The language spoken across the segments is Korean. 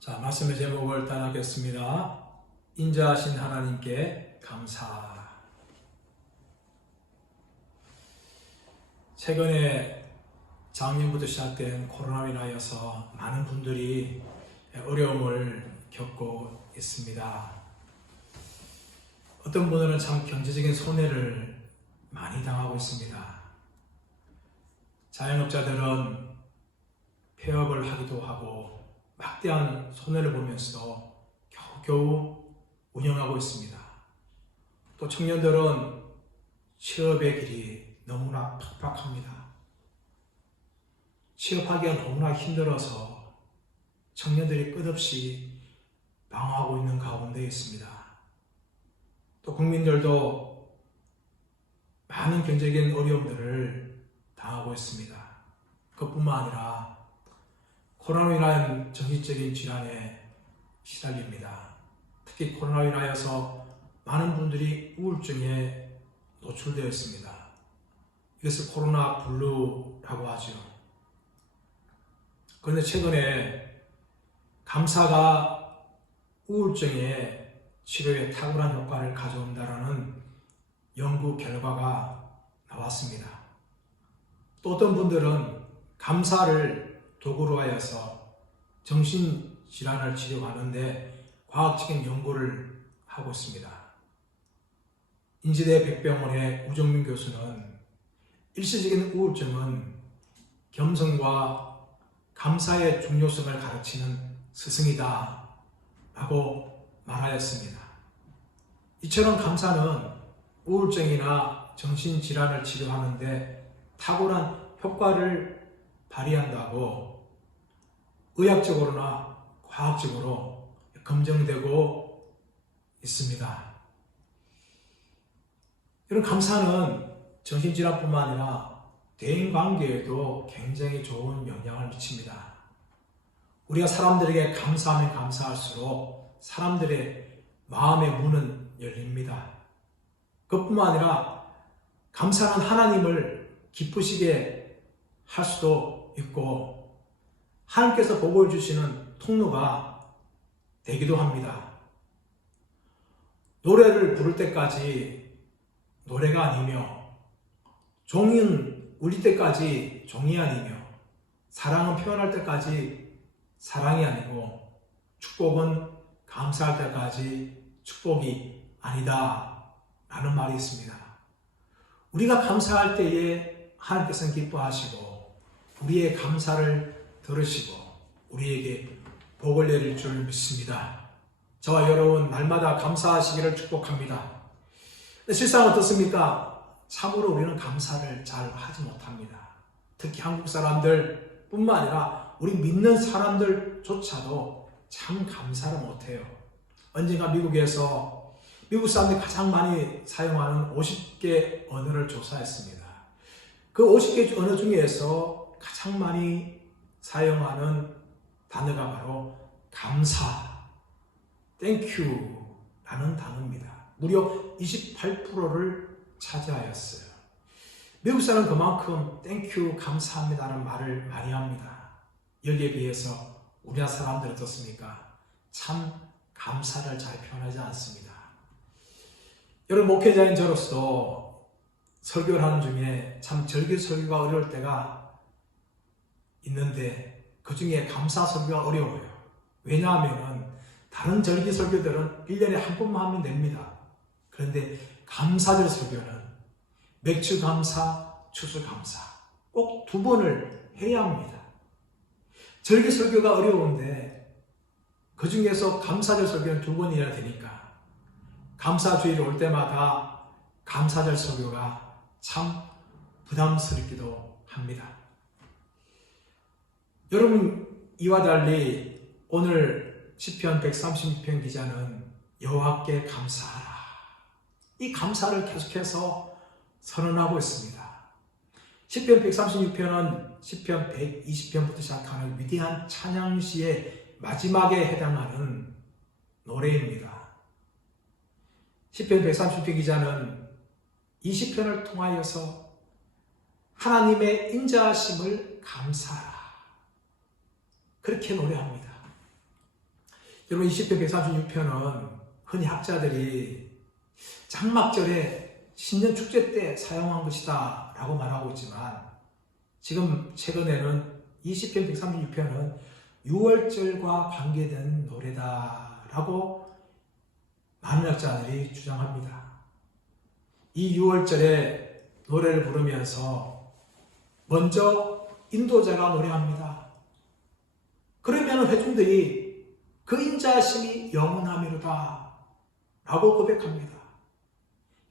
자, 말씀의 제목을 따라하겠습니다. 인자하신 하나님께 감사. 최근에 작년부터 시작된 코로나로 인하여서 많은 분들이 어려움을 겪고 있습니다. 어떤 분들은 참 경제적인 손해를 많이 당하고 있습니다. 자영업자들은 폐업을 하기도 하고 막대한 손해를 보면서도 겨우겨우 운영하고 있습니다. 또 청년들은 취업의 길이 너무나 팍팍합니다. 취업하기가 너무나 힘들어서 청년들이 끝없이 방황하고 있는 가운데 있습니다. 또 국민들도 많은 경제적인 어려움들을 당하고 있습니다. 그뿐만 아니라 코로나로 인한 정신적인 질환에 시달립니다. 특히 코로나로 인하여서 많은 분들이 우울증에 노출되어 있습니다. 이것을 코로나 블루라고 하죠. 그런데 최근에 감사가 우울증의 치료에 탁월한 효과를 가져온다는 연구 결과가 나왔습니다. 또 어떤 분들은 감사를 도구로 하여서 정신질환을 치료하는데 과학적인 연구를 하고 있습니다. 인지대 백병원의 우정민 교수는 일시적인 우울증은 겸손과 감사의 중요성을 가르치는 스승이다 라고 말하였습니다. 이처럼 감사는 우울증이나 정신질환을 치료하는데 탁월한 효과를 발휘한다고 의학적으로나 과학적으로 검증되고 있습니다. 이런 감사는 정신질환뿐만 아니라 대인관계에도 굉장히 좋은 영향을 미칩니다. 우리가 사람들에게 감사하면 감사할수록 사람들의 마음의 문은 열립니다. 그뿐만 아니라 감사는 하나님을 기쁘시게 할 수도 있고 하나님께서 복을 주시는 통로가 되기도 합니다. 노래를 부를 때까지 노래가 아니며 종은 울릴 때까지 종이 아니며 사랑은 표현할 때까지 사랑이 아니고 축복은 감사할 때까지 축복이 아니다 라는 말이 있습니다. 우리가 감사할 때에 하나님께서는 기뻐하시고 우리의 감사를 들으시고 우리에게 복을 내릴 줄 믿습니다. 저와 여러분 날마다 감사하시기를 축복합니다. 근데 실상 어떻습니까? 참으로 우리는 감사를 잘 하지 못합니다. 특히 한국 사람들 뿐만 아니라 우리 믿는 사람들조차도 참 감사를 못해요. 언젠가 미국에서 미국 사람들이 가장 많이 사용하는 50개 언어를 조사했습니다. 그 50개 언어 중에서 가장 많이 사용하는 단어가 바로 감사, 땡큐라는 단어입니다. 무려 28%를 차지하였어요. 미국 사람은 그만큼 땡큐, 감사합니다라는 말을 많이 합니다. 여기에 비해서 우리나라 사람들은 어떻습니까? 참 감사를 잘 표현하지 않습니다. 여러분 목회자인 저로서 설교를 하는 중에 참 절기 설교가 어려울 때가 있는데 그 중에 감사 설교가 어려워요. 왜냐하면 다른 절기 설교들은 1년에 한 번만 하면 됩니다. 그런데 감사절 설교는 맥주 감사, 추수 감사 꼭 2번을 해야 합니다. 절기 설교가 어려운데 그 중에서 감사절 설교는 2번이어야 되니까 감사주일이 올 때마다 감사절 설교가 참 부담스럽기도 합니다. 여러분 이와 달리 오늘 시편 136편 기자는 여호와께 감사하라. 이 감사를 계속해서 선언하고 있습니다. 시편 136편은 시편 120편부터 시작하는 위대한 찬양시의 마지막에 해당하는 노래입니다. 시편 136편 기자는 이 시편을 통하여서 하나님의 인자하심을 감사하라. 그렇게 노래합니다. 여러분 20편 136편은 흔히 학자들이 장막절에 신년 축제 때 사용한 것이다 라고 말하고 있지만 지금 최근에는 20편 136편은 6월절과 관계된 노래다 라고 많은 학자들이 주장합니다. 이 6월절에 노래를 부르면서 먼저 인도자가 노래합니다. 그러면 회중들이 그 인자하심이 영원함이로다 라고 고백합니다.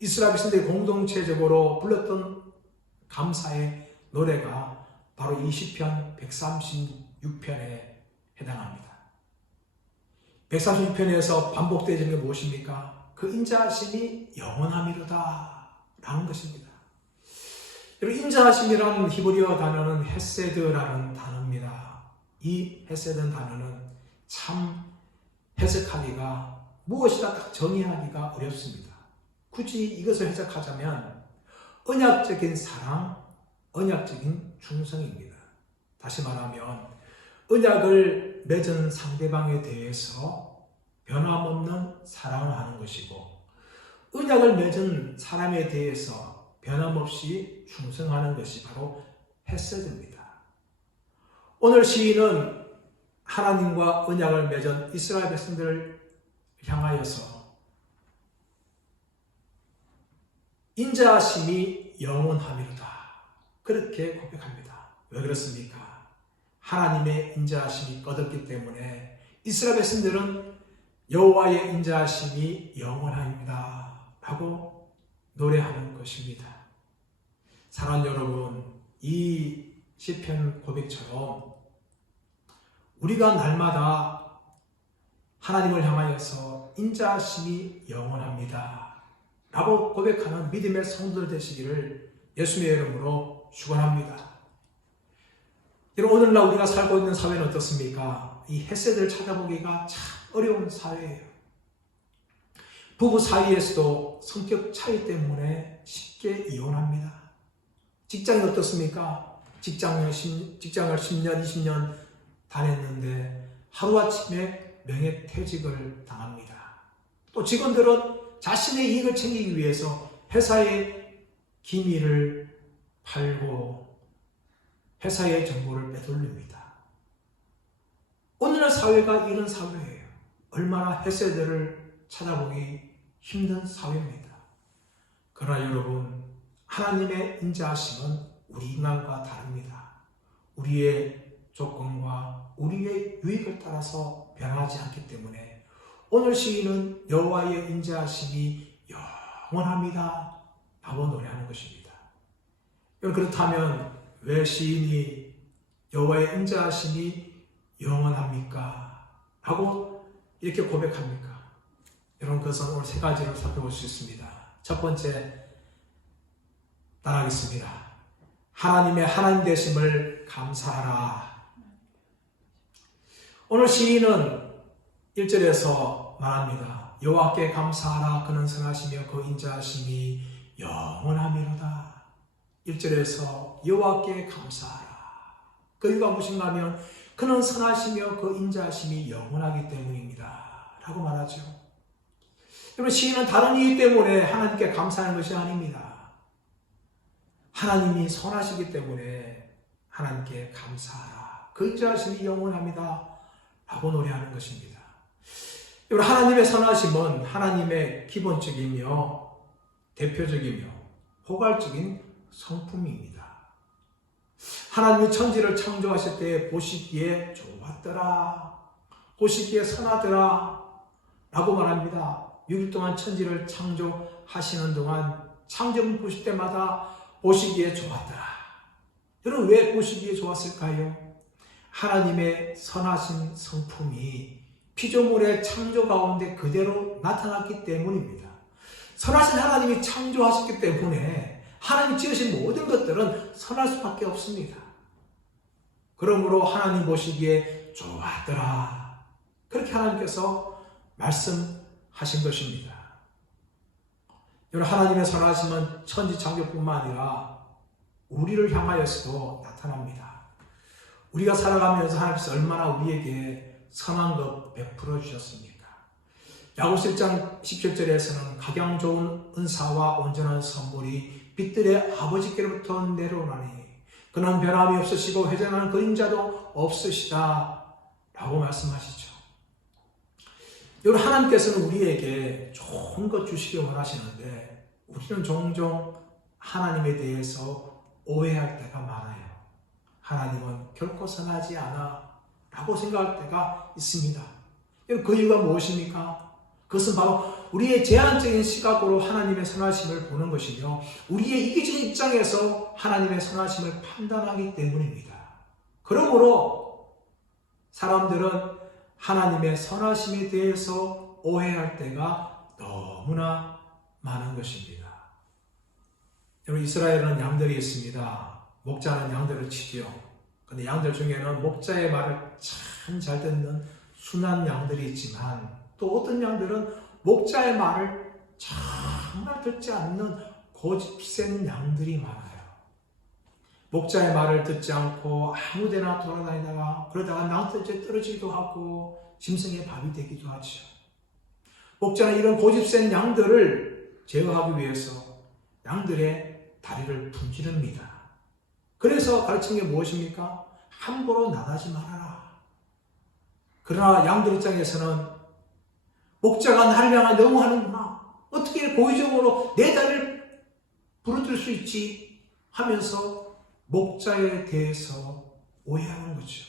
이스라엘 백성들이 공동체적으로 불렀던 감사의 노래가 바로 20편 136편에 해당합니다. 136편에서 반복되어지는 게 무엇입니까? 그 인자하심이 영원함이로다 라는 것입니다. 여러분, 인자하심이라는 히브리어 단어는 헤세드라는 단어입니다. 이 헤세드 단어는 참 해석하기가 무엇이다 딱 정의하기가 어렵습니다. 굳이 이것을 해석하자면 언약적인 사랑, 언약적인 충성입니다. 다시 말하면 언약을 맺은 상대방에 대해서 변함없는 사랑을 하는 것이고 언약을 맺은 사람에 대해서 변함없이 충성하는 것이 바로 헤세드입니다. 오늘 시인은 하나님과 언약을 맺은 이스라엘 백성들을 향하여서 인자하심이 영원함이로다 그렇게 고백합니다. 왜 그렇습니까? 하나님의 인자하심이 꺼졌기 때문에 이스라엘 백성들은 여호와의 인자하심이 영원합니다 라고 노래하는 것입니다. 사랑하는 여러분, 이 시편 고백처럼 우리가 날마다 하나님을 향하여서 인자하심이 영원합니다 라고 고백하는 믿음의 성도들 되시기를 예수님의 이름으로 축원합니다. 여러분, 오늘날 우리가 살고 있는 사회는 어떻습니까? 이 헤세드를 찾아보기가 참 어려운 사회예요. 부부 사이에서도 성격 차이 때문에 쉽게 이혼합니다. 직장이 어떻습니까? 직장을 10년, 20년 다녔는데 하루아침에 명예퇴직을 당합니다. 또 직원들은 자신의 이익을 챙기기 위해서 회사의 기밀을 팔고 회사의 정보를 빼돌립니다. 오늘날 사회가 이런 사회예요. 얼마나 헤세드를 찾아보기 힘든 사회입니다. 그러나 여러분, 하나님의 인자하심은 우리 인간과 다릅니다. 우리의 조건과 우리의 유익을 따라서 변하지 않기 때문에 오늘 시인은 여호와의 인자하심이 영원합니다 라고 노래하는 것입니다. 그렇다면 왜 시인이 여호와의 인자하심이 영원합니까? 라고 이렇게 고백합니까? 여러분, 그것은 오늘 세 가지를 살펴볼 수 있습니다. 첫 번째, 따라하겠습니다. 하나님의 하나님 되심을 감사하라. 오늘 시인은 1절에서 말합니다. 여호와께 감사하라. 그는 선하시며 그 인자하심이 영원함이로다. 1절에서 여호와께 감사하라. 그 이유가 무엇인가 하면 그는 선하시며 그 인자하심이 영원하기 때문입니다 라고 말하죠. 여러분, 시인은 다른 이유 때문에 하나님께 감사하는 것이 아닙니다. 하나님이 선하시기 때문에 하나님께 감사하라. 그 인자하심이 영원합니다 라고 노래하는 것입니다. 여러분, 하나님의 선하심은 하나님의 기본적이며 대표적이며 포괄적인 성품입니다. 하나님이 천지를 창조하실 때 보시기에 좋았더라, 보시기에 선하더라 라고 말합니다. 6일 동안 천지를 창조하시는 동안 창조물 보실 때마다 보시기에 좋았더라. 여러분, 왜 보시기에 좋았을까요? 하나님의 선하신 성품이 피조물의 창조 가운데 그대로 나타났기 때문입니다. 선하신 하나님이 창조하셨기 때문에 하나님 지으신 모든 것들은 선할 수밖에 없습니다. 그러므로 하나님 보시기에 좋았더라. 그렇게 하나님께서 말씀하신 것입니다. 여러분, 하나님의 선하심은 천지 창조뿐만 아니라 우리를 향하여서도 나타납니다. 우리가 살아가면서 하나님께서 얼마나 우리에게 선한 것 베풀어 주셨습니까? 야고보서 1장 17절에서는 각양 좋은 은사와 온전한 선물이 빛들의 아버지께로부터 내려오나니 그는 변함이 없으시고 회전하는 그림자도 없으시다 라고 말씀하시죠. 여러분, 하나님께서는 우리에게 좋은 것 주시기 원하시는데 우리는 종종 하나님에 대해서 오해할 때가 많아요. 하나님은 결코 선하지 않아 라고 생각할 때가 있습니다. 여러분, 그 이유가 무엇입니까? 그것은 바로 우리의 제한적인 시각으로 하나님의 선하심을 보는 것이며 우리의 이기적인 입장에서 하나님의 선하심을 판단하기 때문입니다. 그러므로 사람들은 하나님의 선하심에 대해서 오해할 때가 너무나 많은 것입니다. 여러분, 이스라엘은 양들이 있습니다. 목자는 양들을 치지요. 그런데 양들 중에는 목자의 말을 참 잘 듣는 순한 양들이 있지만 또 어떤 양들은 목자의 말을 정말 듣지 않는 고집센 양들이 많아요. 목자의 말을 듣지 않고 아무데나 돌아다니다가 그러다가 낭떠러지에 떨어지기도 하고 짐승의 밥이 되기도 하죠. 목자는 이런 고집센 양들을 제어하기 위해서 양들의 다리를 분지릅니다. 그래서 가르치는 게 무엇입니까? 함부로 나가지 말아라. 그러나 양들 입장에서는 목자가 나를 향해 너무 하는구나. 어떻게 고의적으로 내 다리를 부러뜨릴 수 있지? 하면서 목자에 대해서 오해하는 거죠.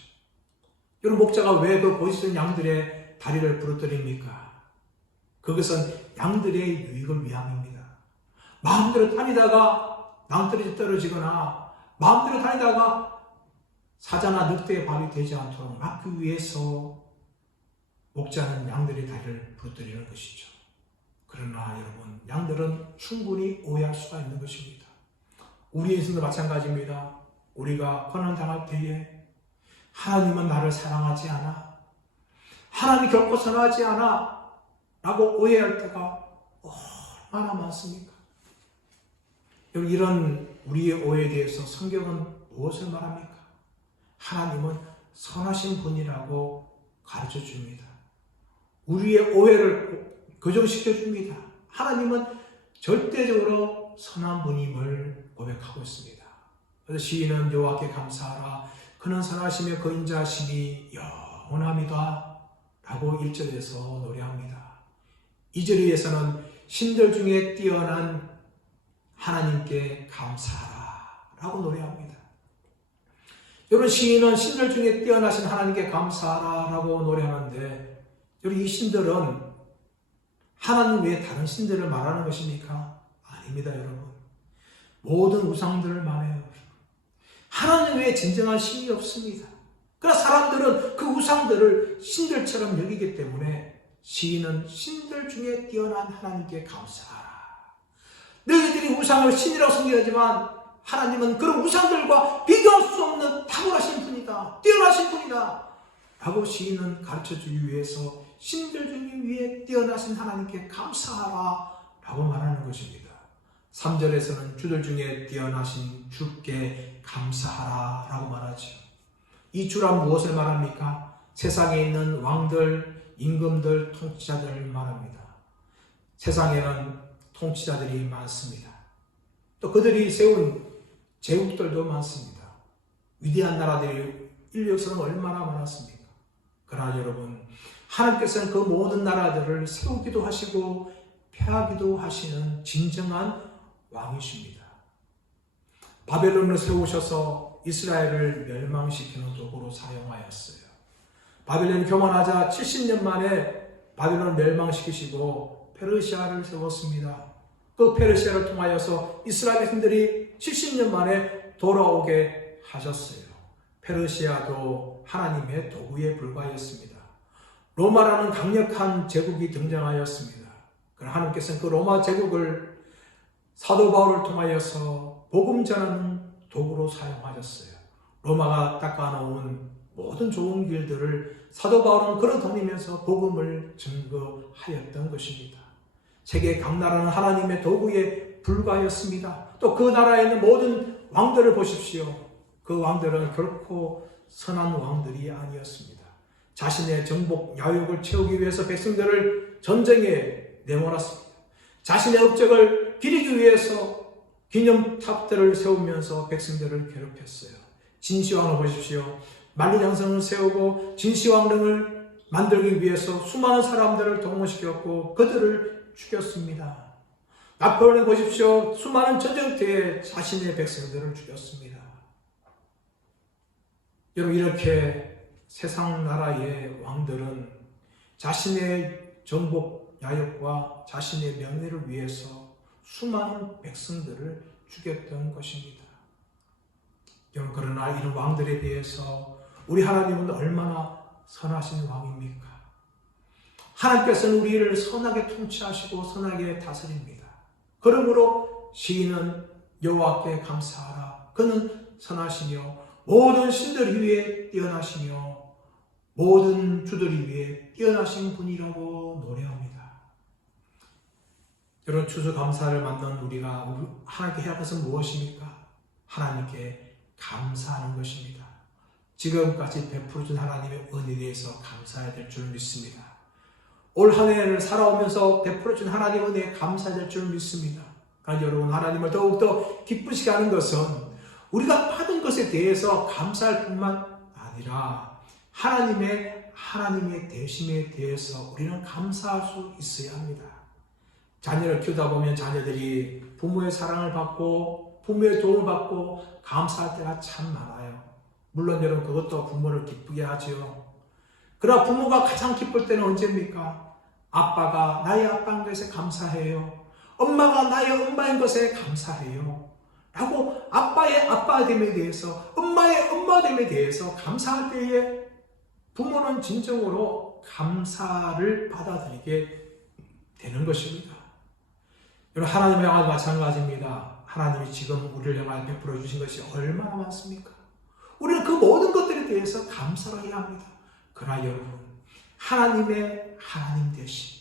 여러분, 목자가 왜 그 고집센 양들의 다리를 부러뜨립니까? 그것은 양들의 유익을 위함입니다. 마음대로 다니다가 낭떠러지 떨어지거나 마음대로 다니다가 사자나 늑대의 밥이 되지 않도록 막기 위해서 목자는 양들의 다리를 부러뜨리는 것이죠. 그러나 여러분, 양들은 충분히 오해할 수가 있는 것입니다. 우리의 인생도 마찬가지입니다. 우리가 고난당할 때에 하나님은 나를 사랑하지 않아, 하나님이 결코 선하지 않아 라고 오해할 때가 얼마나 많습니까? 여러분, 이런 우리의 오해에 대해서 성경은 무엇을 말합니까? 하나님은 선하신 분이라고 가르쳐 줍니다. 우리의 오해를 교정시켜 줍니다. 하나님은 절대적으로 선한 분임을 고백하고 있습니다. 그래서 시인은 여호와께 감사하라, 그는 선하시며 그 인자하심이 영원합니다 라고 1절에서 노래합니다. 2절에서는 신들 중에 뛰어난 하나님께 감사하라 라고 노래합니다. 여러분, 시인은 신들 중에 뛰어나신 하나님께 감사하라 라고 노래하는데 여러분, 이 신들은 하나님 외에 다른 신들을 말하는 것입니까? 아닙니다, 여러분. 모든 우상들을 말해요. 하나님 외에 진정한 신이 없습니다. 그러나 사람들은 그 우상들을 신들처럼 여기기 때문에 시인은 신들 중에 뛰어난 하나님께 감사하라. 너희들이 우상을 신이라고 생각하지만 하나님은 그런 우상들과 비교할 수 없는 탁월하신 분이다. 뛰어나신 분이다. 라고 시인은 가르쳐주기 위해서 신들 중에 위에 뛰어나신 하나님께 감사하라 라고 말하는 것입니다. 3절에서는 주들 중에 뛰어나신 주께 감사하라 라고 말하죠. 이 주란 무엇을 말합니까? 세상에 있는 왕들, 임금들, 통치자들을 말합니다. 세상에는 통치자들이 많습니다. 또 그들이 세운 제국들도 많습니다. 위대한 나라들이 인류 역사는 얼마나 많았습니까? 그러나 여러분, 하나님께서는 그 모든 나라들을 세우기도 하시고 폐하기도 하시는 진정한 왕이십니다. 바벨론을 세우셔서 이스라엘을 멸망시키는 도구로 사용하였어요. 바벨론이 교만하자 70년 만에 바벨론을 멸망시키시고 페르시아를 세웠습니다. 그 페르시아를 통하여서 이스라엘 백성들이 70년 만에 돌아오게 하셨어요. 페르시아도 하나님의 도구에 불과하였습니다. 로마라는 강력한 제국이 등장하였습니다. 그러나 하나님께서는 그 로마 제국을 사도 바울을 통하여서 복음 전하는 도구로 사용하셨어요. 로마가 닦아놓은 모든 좋은 길들을 사도 바울은 걸어다니면서 복음을 증거하였던 것입니다. 세계 각 나라는 하나님의 도구에 불과하였습니다. 또 그 나라에 있는 모든 왕들을 보십시오. 그 왕들은 결코 선한 왕들이 아니었습니다. 자신의 정복 야욕을 채우기 위해서 백성들을 전쟁에 내몰았습니다. 자신의 업적을 기리기 위해서 기념탑들을 세우면서 백성들을 괴롭혔어요. 진시황을 보십시오. 만리장성을 세우고 진시황릉을 만들기 위해서 수많은 사람들을 동원시켰고 그들을 죽였습니다. 나폴레옹 보십시오. 수많은 전쟁터에 자신의 백성들을 죽였습니다. 여러분, 이렇게 세상 나라의 왕들은 자신의 정복 야욕과 자신의 명예를 위해서 수많은 백성들을 죽였던 것입니다. 여러분, 그러나 이런 왕들에 대해서 우리 하나님은 얼마나 선하신 왕입니까? 하나님께서는 우리를 선하게 통치하시고 선하게 다스립니다. 그러므로 시인은 여호와께 감사하라. 그는 선하시며 모든 신들 위에 뛰어나시며 모든 주들 위에 뛰어나신 분이라고 노래합니다. 여러분, 추수감사를 만난 우리가 하나님께 해야 할 것은 무엇입니까? 하나님께 감사하는 것입니다. 지금까지 베풀어준 하나님의 은혜에 대해서 감사해야 될 줄 믿습니다. 올 한 해를 살아오면서 베풀어준 하나님의 은혜에 감사해야 될 줄 믿습니다. 그러나 여러분, 하나님을 더욱더 기쁘시게 하는 것은 우리가 받은 것에 대해서 감사할 뿐만 아니라 하나님의 대심에 대해서 우리는 감사할 수 있어야 합니다. 자녀를 키우다 보면 자녀들이 부모의 사랑을 받고 부모의 도움을 받고 감사할 때가 참 많아요. 물론 여러분, 그것도 부모를 기쁘게 하죠. 그러나 부모가 가장 기쁠 때는 언제입니까? 아빠가 나의 아빠인 것에 감사해요. 엄마가 나의 엄마인 것에 감사해요. 라고 아빠의 아빠됨에 대해서, 엄마의 엄마됨에 대해서 감사할 때에 부모는 진정으로 감사를 받아들이게 되는 것입니다. 여러분, 하나님의 영광도 마찬가지입니다. 하나님이 지금 우리를 향하여 베풀어 주신 것이 얼마나 많습니까? 우리는 그 모든 것들에 대해서 감사를 해야 합니다. 그러나 여러분, 하나님의 하나님 되심,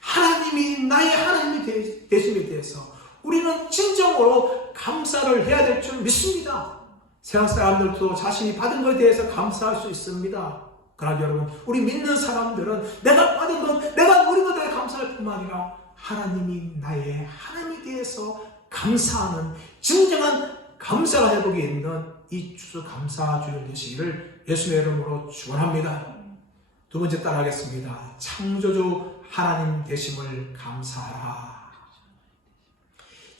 하나님이 나의 하나님이 되심에 대해서 우리는 진정으로 감사를 해야 될 줄 믿습니다. 세상 사람들도 자신이 받은 것에 대해서 감사할 수 있습니다. 그러나 여러분, 우리 믿는 사람들은 내가 받은 것, 내가 누린 것에 대해 감사할 뿐만 아니라 하나님이 나의 하나님에 대해서 감사하는 진정한 감사가 회복이 있는 이 추수감사 주일 되시기를 예수의 이름으로 축원합니다. 두 번째 따라하겠습니다. 창조주 하나님 되심을 감사하라.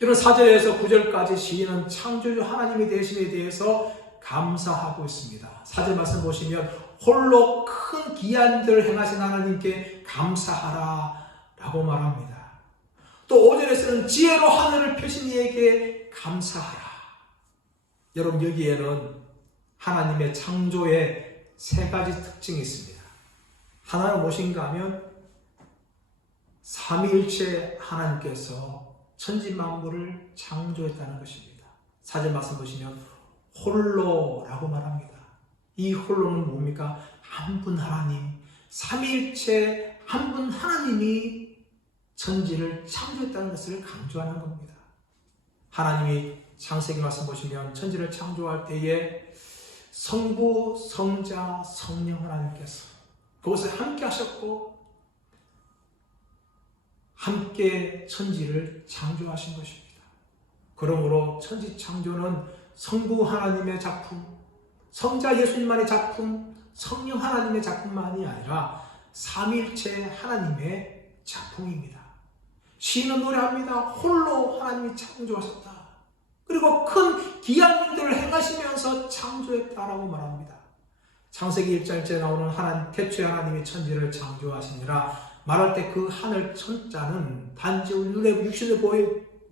이런 4절에서 9절까지 시인은 창조주 하나님이 되심에 대해서 감사하고 있습니다. 4절 말씀 보시면 홀로 큰 기한 일들을 행하신 하나님께 감사하라 라고 말합니다. 또 5절에서는 지혜로 하늘을 펴신 이에게 감사하라. 여러분, 여기에는 하나님의 창조의 세 가지 특징이 있습니다. 하나는 무엇인가 하면 삼위일체 하나님께서 천지만물을 창조했다는 것입니다. 4절 말씀 보시면 홀로라고 말합니다. 이 홀로는 뭡니까? 한 분 하나님, 삼위일체 한 분 하나님이 천지를 창조했다는 것을 강조하는 겁니다. 하나님이 창세기 말씀 보시면 천지를 창조할 때에 성부, 성자, 성령 하나님께서 그것을 함께 하셨고 함께 천지를 창조하신 것입니다. 그러므로 천지 창조는 성부 하나님의 작품, 성자 예수님만의 작품, 성령 하나님의 작품만이 아니라 삼위일체 하나님의 작품입니다. 시인은 노래합니다. 홀로 하나님이 창조하셨다. 그리고 큰 기한 일들을 행하시면서 창조했다라고 말합니다. 창세기 1장에 나오는 하나님, 태초에 하나님이 천지를 창조하시니라 말할 때 그 하늘 천자는 단지 우리 눈에 육신을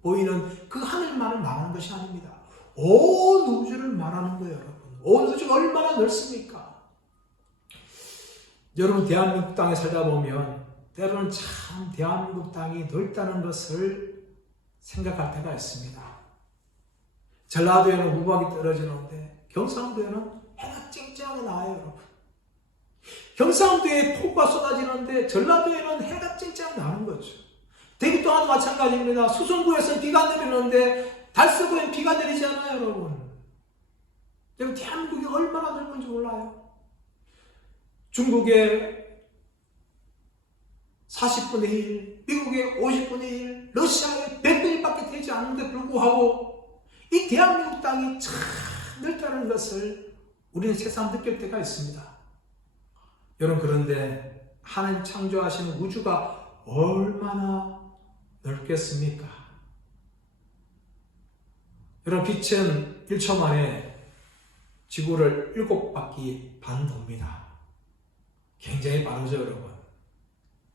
보이는 그 하늘만을 말하는 것이 아닙니다. 온 우주를 말하는 거예요, 여러분. 온 우주가 얼마나 넓습니까? 여러분, 대한민국 땅에 살다 보면 때로는 참 대한민국 땅이 넓다는 것을 생각할 때가 있습니다. 전라도에는 우박이 떨어지는데 경상도에는 해가 쨍쨍하게 나와요, 여러분. 경상도에 폭우가 쏟아지는데 전라도에는 해가 쨍쨍하게 나는 거죠. 대구 또한 마찬가지입니다. 수성구에서 비가 내리는데 달서구엔 비가 내리지 않아요, 여러분. 여러분, 대한민국이 얼마나 넓은지 몰라요. 중국의 40분의 1, 미국의 50분의 1, 러시아의 100분의 1밖에 되지 않는데 불구하고 이 대한민국 땅이 참 넓다는 것을 우리는 새삼 느낄 때가 있습니다. 여러분, 그런데 하나님 창조하시는 우주가 얼마나 넓겠습니까? 여러분, 빛은 1초 만에 지구를 7바퀴 반 돕니다. 굉장히 빠르죠, 여러분.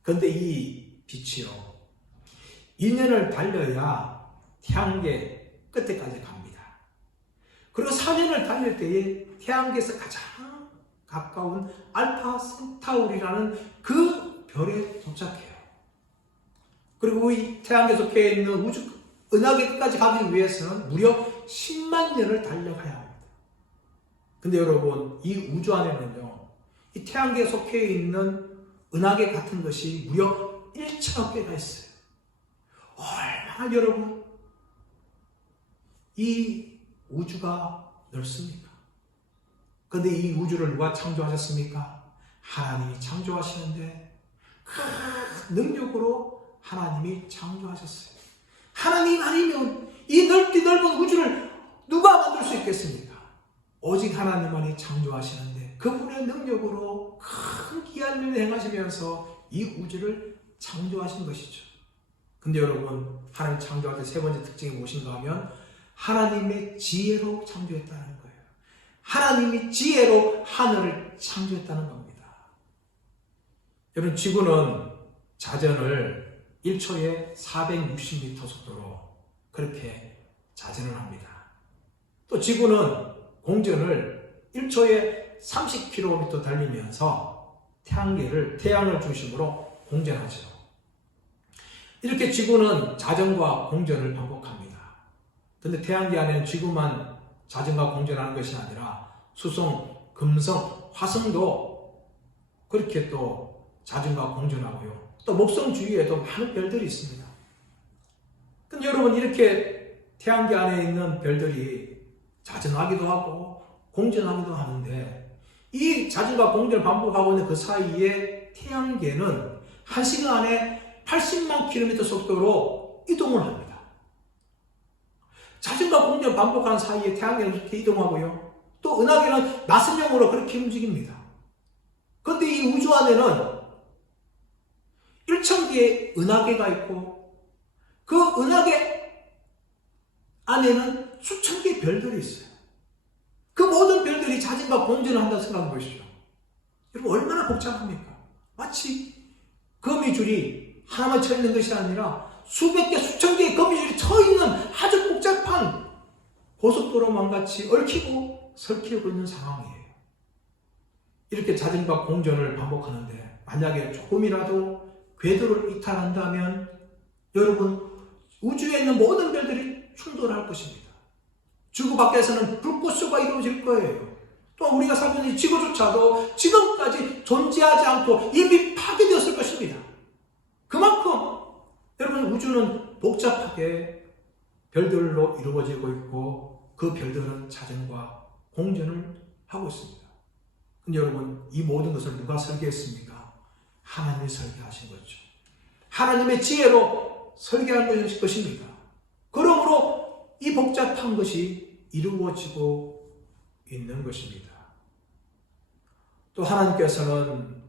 그런데 이 빛이요, 2년을 달려야 태양계 끝에까지 갑니다. 그리고 4년을 달릴 때에 태양계에서 가장 가까운 알파 센타우리라는 그 별에 도착해요. 그리고 이 태양계에 속해 있는 우주 은하계 끝까지 가기 위해서는 무려 10만 년을 달려가야 합니다. 근데 여러분, 이 우주 안에는요, 이 태양계에 속해 있는 은하계 같은 것이 무려 1천억 개가 있어요. 얼마나 여러분, 이 우주가 넓습니까? 그런데 이 우주를 누가 창조하셨습니까? 하나님이 창조하시는데 큰 능력으로 하나님이 창조하셨어요. 하나님 아니면 이 넓은 우주를 누가 만들 수 있겠습니까? 오직 하나님만이 창조하시는데 그분의 능력으로 큰 기한 일을 행하시면서 이 우주를 창조하신 것이죠. 근데 여러분, 하나님 창조할 때 세 번째 특징이 무엇인가 하면 하나님의 지혜로 창조했다는 거예요. 하나님이 지혜로 하늘을 창조했다는 겁니다. 여러분, 지구는 자전을 1초에 460m 속도로 그렇게 자전을 합니다. 또 지구는 공전을 1초에 30km 달리면서 태양을 중심으로 공전하죠. 이렇게 지구는 자전과 공전을 반복합니다. 그런데 태양계 안에는 지구만 자전과 공전하는 것이 아니라 수성, 금성, 화성도 그렇게 또 자전과 공전하고요. 또 목성 주위에도 많은 별들이 있습니다. 근데 여러분, 이렇게 태양계 안에 있는 별들이 자전하기도 하고 공전하기도 하는데 이 자전과 공전을 반복하고 있는 그 사이에 태양계는 1시간 안에 80만 km 속도로 이동을 합니다. 자전과 공전을 반복하는 사이에 태양계는 그렇게 이동하고요. 또 은하계는 나선형으로 그렇게 움직입니다. 그런데 이 우주 안에는 1,000개의 은하계가 있고 그 은하계 안에는 수천 개의 별들이 있어요. 그 모든 별들이 자전과 공전을 한다고 생각해 보시죠. 여러분, 얼마나 복잡합니까? 마치 거미줄이 하나만 쳐 있는 것이 아니라 수백 개, 수천 개의 거미줄이 쳐 있는 아주 복잡한 고속도로만 같이 얽히고 설키고 있는 상황이에요. 이렇게 자전과 공전을 반복하는데 만약에 조금이라도 궤도를 이탈한다면 여러분, 우주에 있는 모든 별들이 충돌할 것입니다. 지구 밖에서는 불꽃쇼가 이루어질 거예요. 또 우리가 살고 있는 지구조차도 지금까지 존재하지 않고 이미 파괴되었을 것입니다. 그만큼 여러분, 우주는 복잡하게 별들로 이루어지고 있고 그 별들은 자전과 공전을 하고 있습니다. 근데 여러분, 이 모든 것을 누가 설계했습니까? 하나님이 설계하신 거죠. 하나님의 지혜로 설계한 것입니다. 그러므로 이 복잡한 것이 이루어지고 있는 것입니다. 또 하나님께서는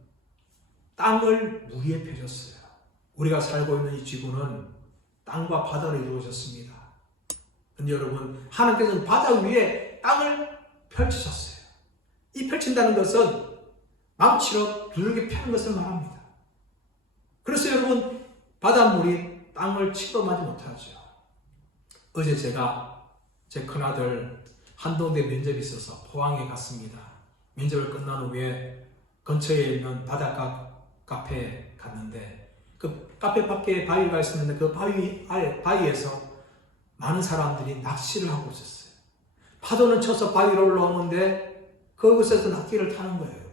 땅을 무 위에 펴셨어요. 우리가 살고 있는 이 지구는 땅과 바다로 이루어졌습니다. 근데 여러분, 하나님께서는 바다 위에 땅을 펼치셨어요. 이 펼친다는 것은 망치로 두들겨 패는 것을 말합니다. 그래서 여러분, 바닷물이 땅을 침범하지 못하죠. 어제 제가 제 큰아들 한동대 면접이 있어서 포항에 갔습니다. 면접을 끝난 후에 근처에 있는 바닷가 카페에 갔는데 그 카페 밖에 바위가 있었는데 그 바위에서 많은 사람들이 낚시를 하고 있었어요. 파도는 쳐서 바위로 올라오는데 그곳에서 낚시를 타는 거예요.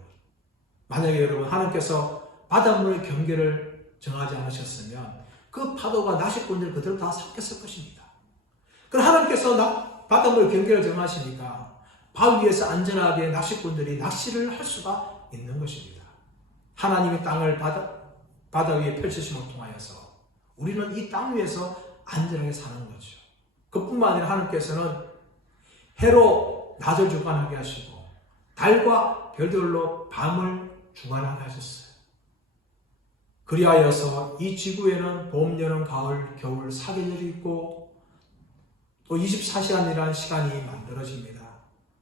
만약에 여러분, 하나님께서 바닷물의 경계를 정하지 않으셨으면 그 파도가 낚시꾼들 그대로 다 삭혔을 것입니다. 그럼 하나님께서 바닷물 경계를 정하시니까 바위 위에서 안전하게 낚시꾼들이 낚시를 할 수가 있는 것입니다. 하나님의 땅을 바다 위에 펼치심을 통하여서 우리는 이 땅 위에서 안전하게 사는 거죠. 그뿐만 아니라 하나님께서는 해로 낮을 주관하게 하시고 달과 별들로 밤을 주관하게 하셨어요. 그리하여서 이 지구에는 봄, 여름, 가을, 겨울, 사계절이 있고 또 24시간이라는 시간이 만들어집니다.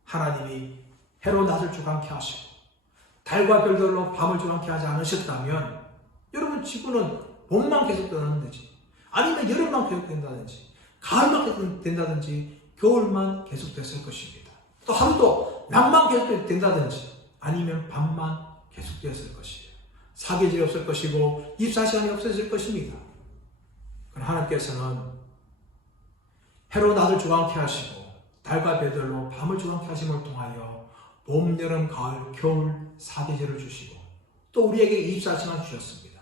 하나님이 해로 낮을 주관케 하시고 달과 별들로 밤을 주관케 하지 않으셨다면 여러분 지구는 봄만 계속 되는지 아니면 여름만 계속 된다든지 가을만 계속 된다든지 겨울만 계속 됐을 것입니다. 또 하루도 낮만 계속 된다든지 아니면 밤만 계속 되었을 것이에요. 사계절이 없을 것이고 24시간이 없어질 것입니다. 그러나 하나님께서는 해로 낮을 주관케 하시고 달과 별들로 밤을 주관케 하심을 통하여 봄, 여름, 가을, 겨울, 사계절을 주시고 또 우리에게 24시간 주셨습니다.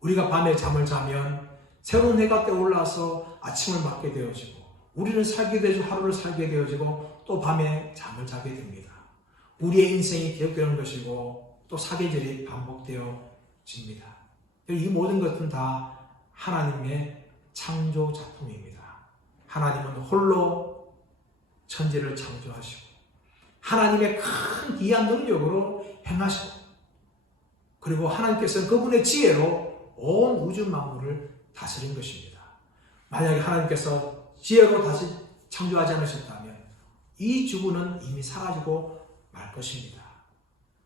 우리가 밤에 잠을 자면 새로운 해가 떠올라서 아침을 맞게 되어지고 우리는 살게 되어지고 하루를 살게 되어지고 또 밤에 잠을 자게 됩니다. 우리의 인생이 기억되는 것이고 또 사계절이 반복되어집니다. 이 모든 것은 다 하나님의 창조 작품입니다. 하나님은 홀로 천지를 창조하시고 하나님의 큰 기이한 능력으로 행하시고 그리고 하나님께서는 그분의 지혜로 온 우주 만물을 다스린 것입니다. 만약에 하나님께서 지혜로 다시 창조하지 않으셨다면 이 지구는 이미 사라지고 말 것입니다.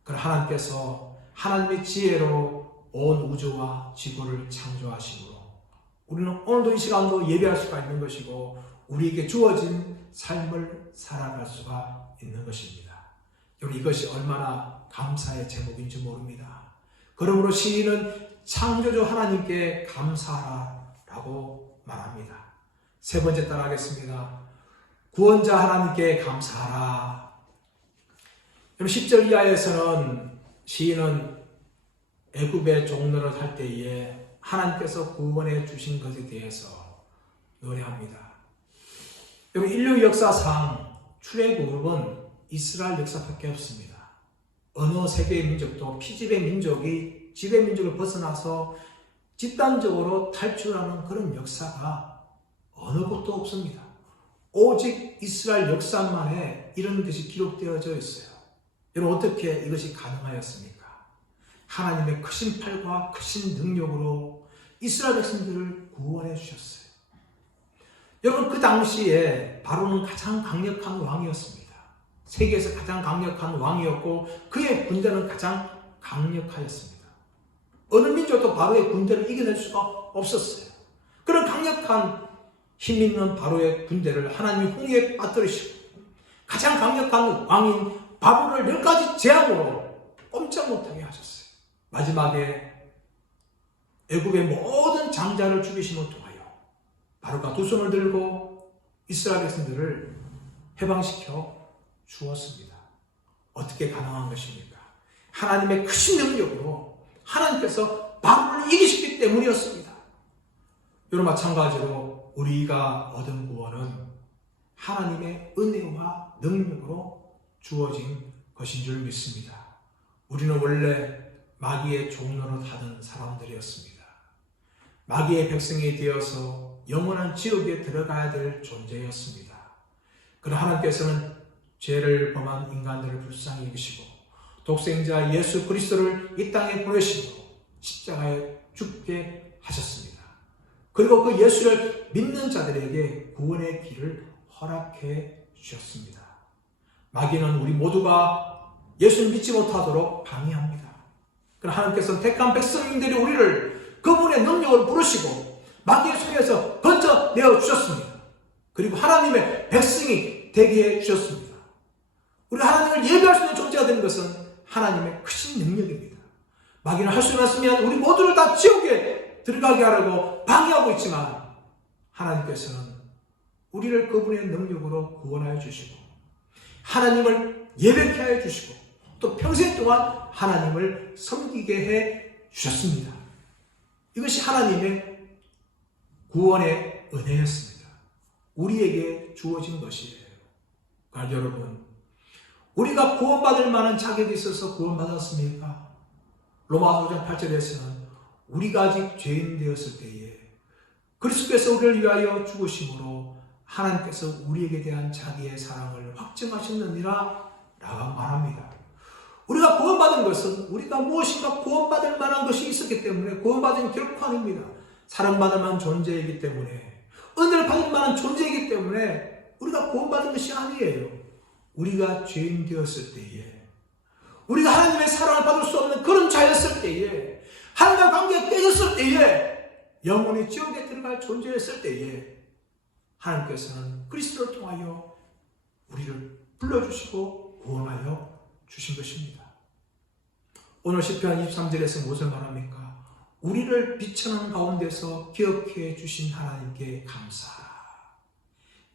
그러나 하나님께서 하나님의 지혜로 온 우주와 지구를 창조하심으로 우리는 오늘도 이 시간도 예배할 수가 있는 것이고 우리에게 주어진 삶을 살아갈 수가 있는 것입니다. 여러분 이것이 얼마나 감사의 제목인지 모릅니다. 그러므로 시인은 창조주 하나님께 감사하라라고 말합니다. 세 번째 따라하겠습니다. 구원자 하나님께 감사하라. 여러분 10절 이하에서는 시인은 애굽의 종노릇 할 때에 하나님께서 구원해 주신 것에 대해서 노래합니다. 여러분 인류 역사상 출애굽은 이스라엘 역사밖에 없습니다. 어느 세계의 민족도 피지배 민족이 지배 민족을 벗어나서 집단적으로 탈출하는 그런 역사가 어느 곳도 없습니다. 오직 이스라엘 역사만에 이런 것이 기록되어져 있어요. 여러분 어떻게 이것이 가능하였습니까? 하나님의 크신 팔과 크신 능력으로 이스라엘 백성들을 구원해 주셨어요. 여러분 그 당시에 바로는 가장 강력한 왕이었습니다. 세계에서 가장 강력한 왕이었고 그의 군대는 가장 강력하였습니다. 어느 민족도 바로의 군대를 이겨낼 수가 없었어요. 그런 강력한 힘 있는 바로의 군대를 하나님이 홍해에 빠뜨리시고 가장 강력한 왕인 바로를 10가지 재앙으로 꼼짝 못하게 하셨어요. 마지막에 애굽의 모든 장자를 죽이심을 통하여 바로가 두 손을 들고 이스라엘 백성들을 해방시켜 주었습니다. 어떻게 가능한 것입니까? 하나님의 크신 능력으로 하나님께서 바로를 이기셨기 때문이었습니다. 여러분 마찬가지로 우리가 얻은 구원은 하나님의 은혜와 능력으로 주어진 것인 줄 믿습니다. 우리는 원래 마귀의 종노릇 하던 사람들이었습니다. 마귀의 백성이 되어서 영원한 지옥에 들어가야 될 존재였습니다. 그러나 하나님께서는 죄를 범한 인간들을 불쌍히 여기시고 독생자 예수 그리스도를 이 땅에 보내시고 십자가에 죽게 하셨습니다. 그리고 그 예수를 믿는 자들에게 구원의 길을 허락해 주셨습니다. 마귀는 우리 모두가 예수를 믿지 못하도록 방해합니다. 그러나 하나님께서는 택한 백성들이 우리를 그분의 능력으로 부르시고 마귀의 손에서 건져내어 주셨습니다. 그리고 하나님의 백성이 되게 해 주셨습니다. 우리 하나님을 예배할 수 있는 존재가 되는 것은 하나님의 크신 능력입니다. 마귀는 할 수만 있으면 우리 모두를 다 지옥에 들어가게 하려고 방해하고 있지만 하나님께서는 우리를 그분의 능력으로 구원하여 주시고 하나님을 예배케 하여 주시고 또 평생 동안 하나님을 섬기게 해 주셨습니다. 이것이 하나님의 구원의 은혜였습니다. 우리에게 주어진 것이에요. 그러나 여러분 우리가 구원받을 만한 자격이 있어서 구원받았습니까? 로마서 5장 8절에서는 우리가 아직 죄인 되었을 때에 그리스도께서 우리를 위하여 죽으심으로 하나님께서 우리에게 대한 자기의 사랑을 확증하셨느니라 라고 말합니다. 우리가 구원받은 것은 우리가 무엇인가 구원받을 만한 것이 있었기 때문에 구원받은 결코 아닙니다. 사랑받을 만한 존재이기 때문에, 은혜를 받을 만한 존재이기 때문에 우리가 구원받은 것이 아니에요. 우리가 죄인 되었을 때에, 우리가 하나님의 사랑을 받을 수 없는 그런 자였을 때에, 하나님과 관계가 깨졌을 때에, 영원히 지옥에 들어갈 존재였을 때에 하나님께서는 그리스도를 통하여 우리를 불러주시고 구원하여 주신 것입니다. 오늘 시편 23절에서 무엇을 말합니까? 우리를 비천한 가운데서 기억해 주신 하나님께 감사하라.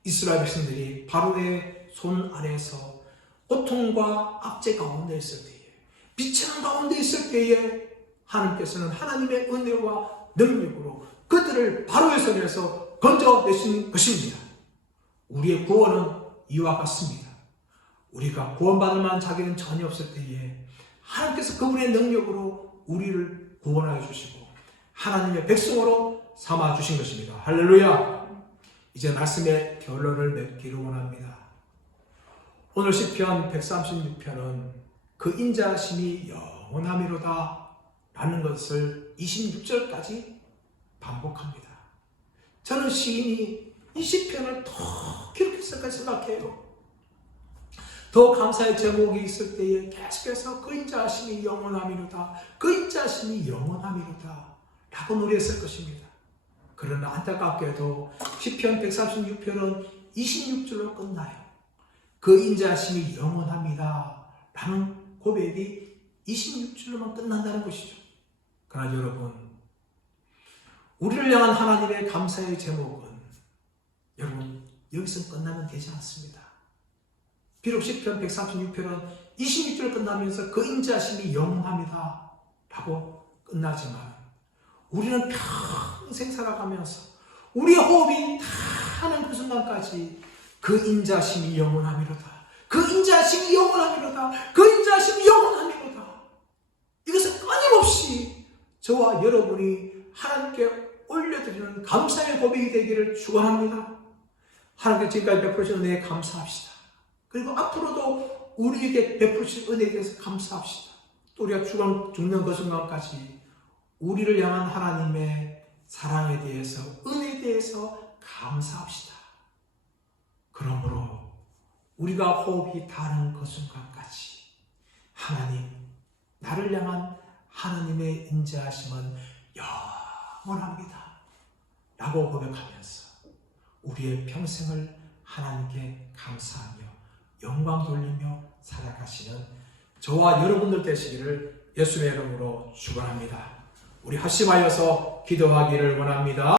이스라엘 백성들이 바로의 손 아래에서 고통과 악재 가운데 있을 때에, 비천한 가운데 있을 때에 하나님께서는 하나님의 은혜와 능력으로 그들을 바로의 손에서 건져내신 것입니다. 우리의 구원은 이와 같습니다. 우리가 구원받을 만한 자격은 전혀 없을 때에 하나님께서 그분의 능력으로 우리를 구원하여 주시고 하나님의 백성으로 삼아 주신 것입니다. 할렐루야! 이제 말씀의 결론을 맺기를 원합니다. 오늘 시편 136편은 그 인자하심이 영원하미로다 라는 것을 26절까지 반복합니다. 저는 시인이 이 시편을 더 기록했을까 생각해요. 더 감사의 제목이 있을 때에 계속해서 그 인자하심이 영원하미로다, 그 인자하심이 영원하미로다 라고 노래했을 것입니다. 그러나 안타깝게도 시편 136편은 26절로 끝나요. 그 인자하심이 영원합니다 라는 고백이 26절로만 끝난다는 것이죠. 그러나 여러분, 우리를 향한 하나님의 감사의 제목은 여러분 여기서 끝나면 되지 않습니다. 비록 시편 136편은 26절 끝나면서 그 인자하심이 영원합니다 라고 끝나지만 우리는 평생 살아가면서 우리의 호흡이 다하는 그 순간까지 그 인자하심이 영원함이로다, 그 인자하심이 영원함이로다, 그 인자하심이 영원함이로다, 이것을 끊임없이 저와 여러분이 하나님께 올려드리는 감사의 고백이 되기를 축원합니다. 하나님께 지금까지 베풀으신 은혜에 감사합시다. 그리고 앞으로도 우리에게 베풀으신 은혜에 대해서 감사합시다. 또 우리가 죽는 그 순간까지 우리를 향한 하나님의 사랑에 대해서, 은혜에 대해서 감사합시다. 그러므로 우리가 호흡이 닿는 그 순간까지 하나님, 나를 향한 하나님의 인자하심은 영원합니다 라고 고백하면서 우리의 평생을 하나님께 감사하며 영광 돌리며 살아가시는 저와 여러분들 되시기를 예수의 이름으로 축원합니다. 우리 합심하여서 기도하기를 원합니다.